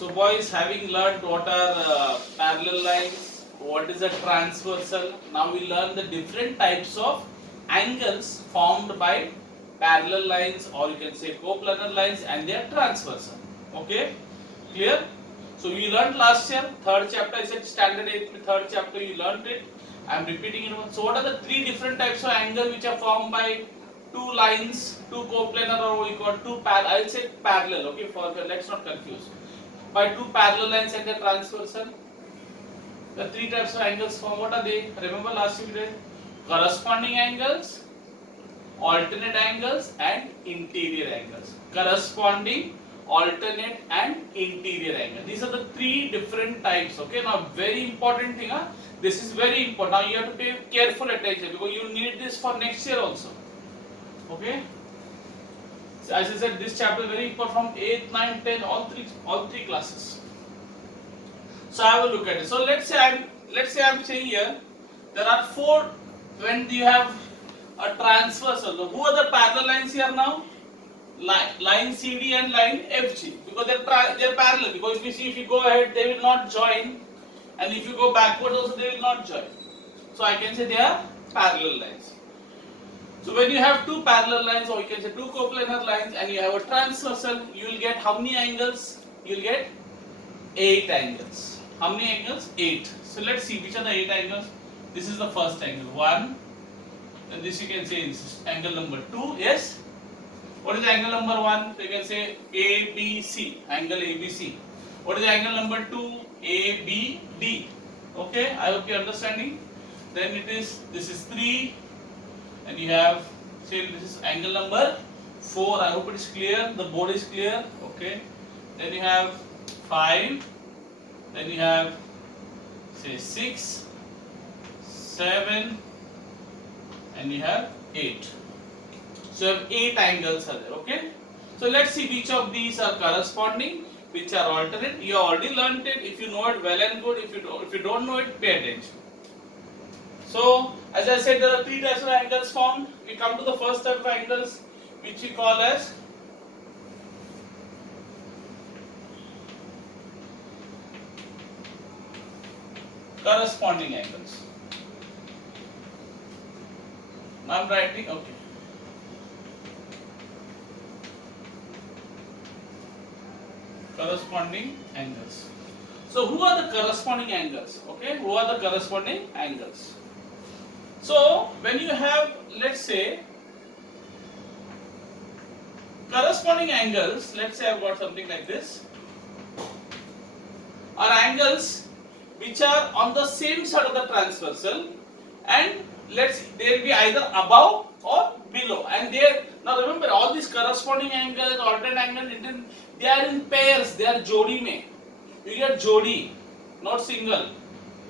So boys, having learned what are parallel lines, what is a transversal, now we learn the different types of angles formed by parallel lines, or you can say coplanar lines, and they are transversal. Okay, clear? So we learned last year, third chapter, I said standard 8, third chapter you learned it. I am repeating it once. So what are the three different types of angles which are formed by two lines, two coplanar, or we call two parallel? I will say parallel. Okay, for let's not confuse. By two parallel lines and the transversal. The three types of angles formed. What are they? Remember last week we did corresponding angles, alternate angles, and interior angles. Corresponding, alternate, and interior angle. These are the three different types. Okay. Now very important thing. This is very important. Now you have to pay careful attention because you need this for next year also. Okay. So as I said, this chapter is very important from 8th, 9th, 10th, all three classes. So I will look at it. So let's say I'm saying here there are four. When you have a transversal, so who are the parallel lines here now? Line CD and line FG, because they're parallel. Because if you see, if you go ahead, they will not join, and if you go backwards also, they will not join. So I can say they are parallel lines. So when you have two parallel lines, or you can say two coplanar lines, and you have a transversal, you will get how many angles? You will get 8 angles. How many angles? 8. So let's see which are the 8 angles. This is the first angle, 1. And this you can say is angle number 2. Yes. What is angle number 1? So you can say ABC, angle ABC. What is angle number 2? ABD. Okay. I hope you are understanding. Then this is 3. And you have, say this is angle number 4. I hope it is clear. The board is clear. Okay. Then you have 5. Then you have, say 6, 7, and you have 8. So you have 8 angles are there. Okay. So let's see which of these are corresponding, which are alternate. You already learnt it. If you know it, well and good. If you don't know it, pay attention. So as I said, there are three types of angles formed. We come to the first type of angles, which we call as corresponding angles. Now I'm writing, okay. Corresponding angles. So who are the corresponding angles? Okay, who are the corresponding angles? So when you have, let's say, corresponding angles, let's say I've got something like this, are angles which are on the same side of the transversal, and they'll be either above or below, and now remember, all these corresponding angles, alternate angles, they are in pairs, they are jodi mein. You get jodi, not single.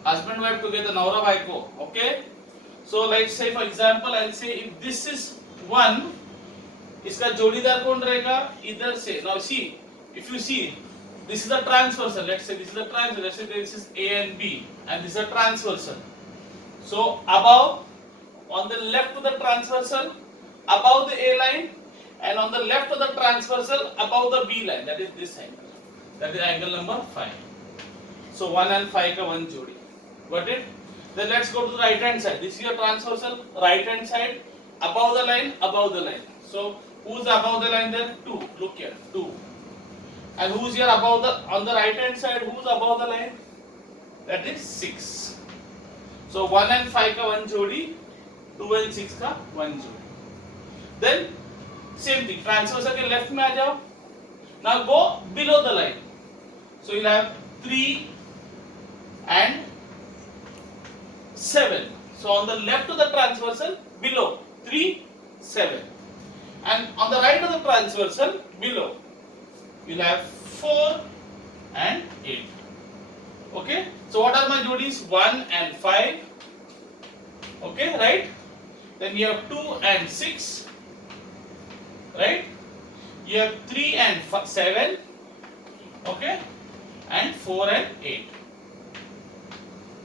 Husband wife together, naura vaiko. Okay. So let's say for example, I'll say if this is 1, iska jodidar kaun rahega? Idhar se. Now see, if you see, this is a transversal. Let's say this is a transversal. Let's say this is A and B, and this is a transversal. So above, on the left of the transversal, above the A line, and on the left of the transversal, above the B line. That is this angle. That is angle number 5. So 1 and 5 ka 1 jodi. Got it? Then let's go to the right hand side. This is your transversal, right hand side, above the line, above the line. So who's above the line then? 2. Look here, 2. And who's here above on the right hand side? Who's above the line? That is 6. So 1 and 5 ka 1 jodi, 2 and 6 ka 1 jodi. Then same thing, transversal ke left mein aa jao. Now go below the line. So you'll have 3 and 7. So on the left of the transversal, below 3, 7. And on the right of the transversal, below, you'll have 4 and 8. Okay. So what are my jodis? 1 and 5. Okay, right? Then you have 2 and 6. Right? You have 3 and 7. Okay? And 4 and 8.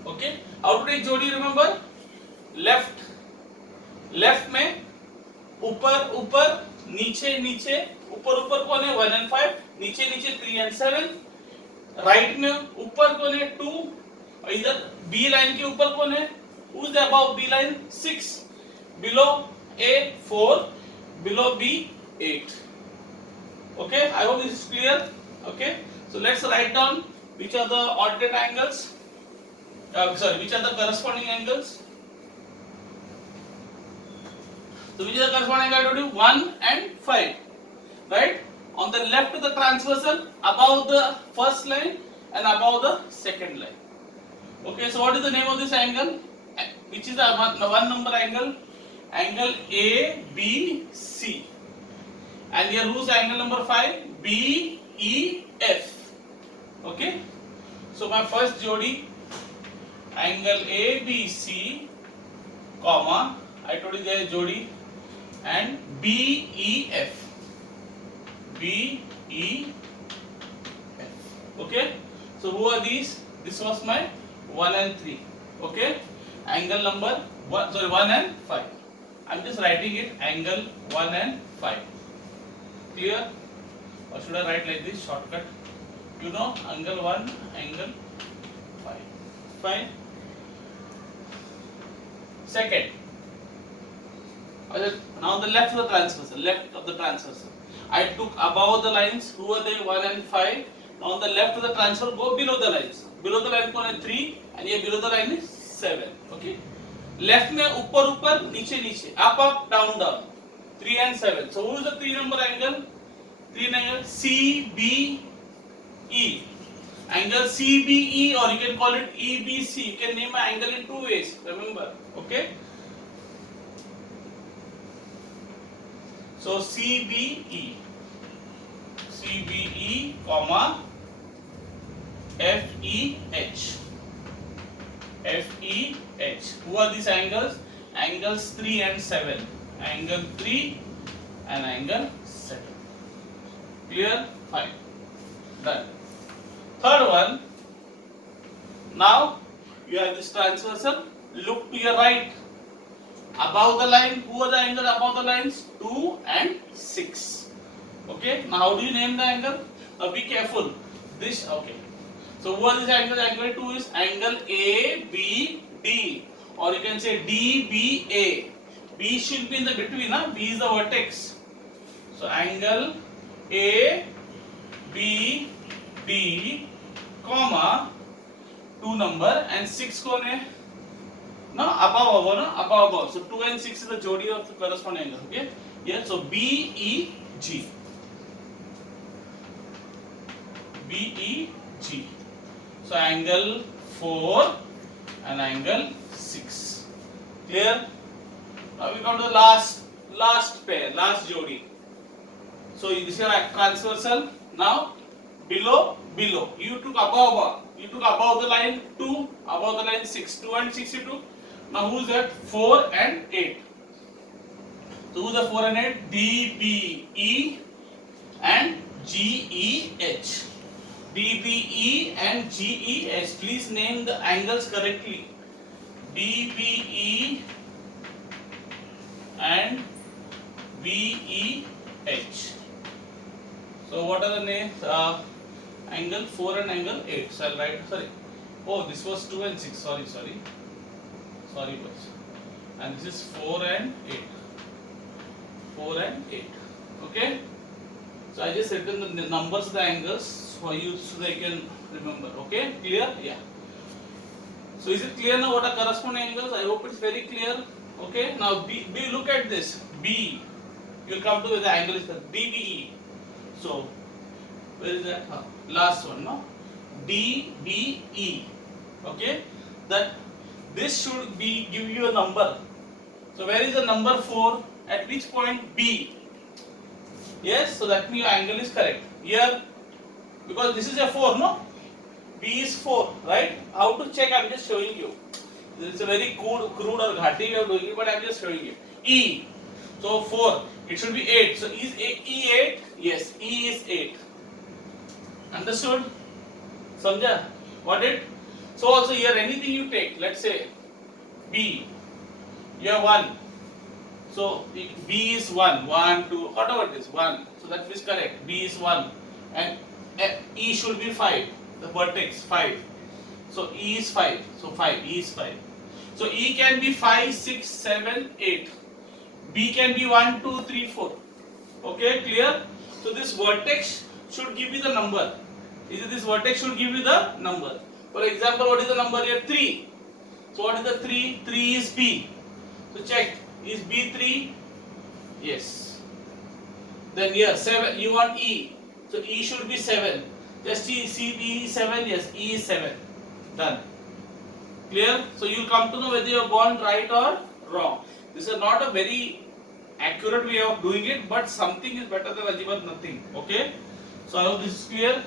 Okay? How to take jodi, remember? Left में ऊपर नीचे ऊपर कौन है 1 and 5, नीचे 3 and 7, right में ऊपर कौन है 2, और इधर बी लाइन के ऊपर कौन है, who is above B line 6, below A 4, below B 8. Okay, I hope this is clear. Okay, so let's write down which are the alternate angles, which are the corresponding angles. So which are the corresponding angles? I told you 1 and 5, right? On the left of the transversal, above the first line and above the second line. Okay, so what is the name of this angle? Which is the one number angle? Angle ABC. And here whose angle number 5? BEF. Okay, so my first jodi, angle ABC, comma, I told you there is jodi, and BEF. BEF. Okay, so who are these? This was my 1 and 3. Okay, angle number 1 and 5. I'm just writing it, angle 1 and 5. Clear? Or should I write like this, shortcut? You know, angle 1, angle 5. Fine. Second, now the left of the transversal. I took above the lines, who are they, 1 and 5. Now on the left of the transversal, go below the lines. Below the line कौन है 3, and here below the line is 7. Okay. Left में ऊपर ऊपर, नीचे नीचे, up up, down down. 3 and 7. So who is the 3 number angle? 3 angle CBE. Angle CBE, or you can call it EBC. You can name an angle in two ways. Remember, okay? So CBE, comma FEH. Who are these angles? Angles 3 and 7. Angle 3 and angle 7. Clear? Fine. Done. Third one. Now you have this transversal. Look to your right. Above the line, who are the angles above the lines? 2 and 6. Okay. Now how do you name the angle? Now be careful. This, okay. So who are these angles? Angle 2 is angle ABD, or you can say DBA. B should be in the between. B is the vertex. So angle ABD, comma 2 number, and 6 कौन है? No, above. So 2 and 6 is the jodi of the corresponding angle. Okay. Yeah. So BEG. So angle 4 and angle 6. Clear? Now we come to the last pair, last jodi. So this is your transversal. Now below. You took above. You took above the line 2, above the line 6. 2 and 6 you took. Now who is that? 4 and 8. So who is the 4 and 8? DBE and GEH. DBE and GEH. Please name the angles correctly. DBE and BEH. So what are the names? Angle 4 and angle 8. So I'll write, sorry. Oh, this was 2 and 6. Sorry, boys. And this is 4 and 8. 4 and 8. Okay? So I just written the numbers of the angles for you so that you can remember. Okay? Clear? Yeah. So is it clear now what are corresponding angles? I hope it's very clear. Okay? Now B, look at this. B. You will come to where the angle is the DBE. So where is that? Last one, no? DBE. Okay? That this should be give you a number. So where is the number 4? At which point? B. Yes, so that means your angle is correct. Here, because this is a 4, no? B is 4, right? How to check? I am just showing you. This is a very crude or ghati way of doing it, but I am just showing you. E. So 4. It should be 8. So is E 8? Yes, E is 8. Understood? Samjha? Got it? So also here anything you take, let's say B, you have 1. So B is 1, 1, 2, whatever it is, 1. So that is correct. B is 1 and E should be 5. the vertex 5. So E is 5. So 5. E is 5. So E can be 5, 6, 7, 8. B can be 1, 2, 3, 4. Okay, clear? So this vertex should give you the number. Is it this vertex should give you the number? For example, what is the number here? 3. So what is the 3? 3 is B. So check. Is B 3? Yes. Then here 7. You want E. So E should be 7. Just see B is 7. Yes, E is 7. Done. Clear? So you will come to know whether you have gone right or wrong. This is not a very accurate way of doing it, but something is better than achieving nothing. Okay? So I hope this is clear.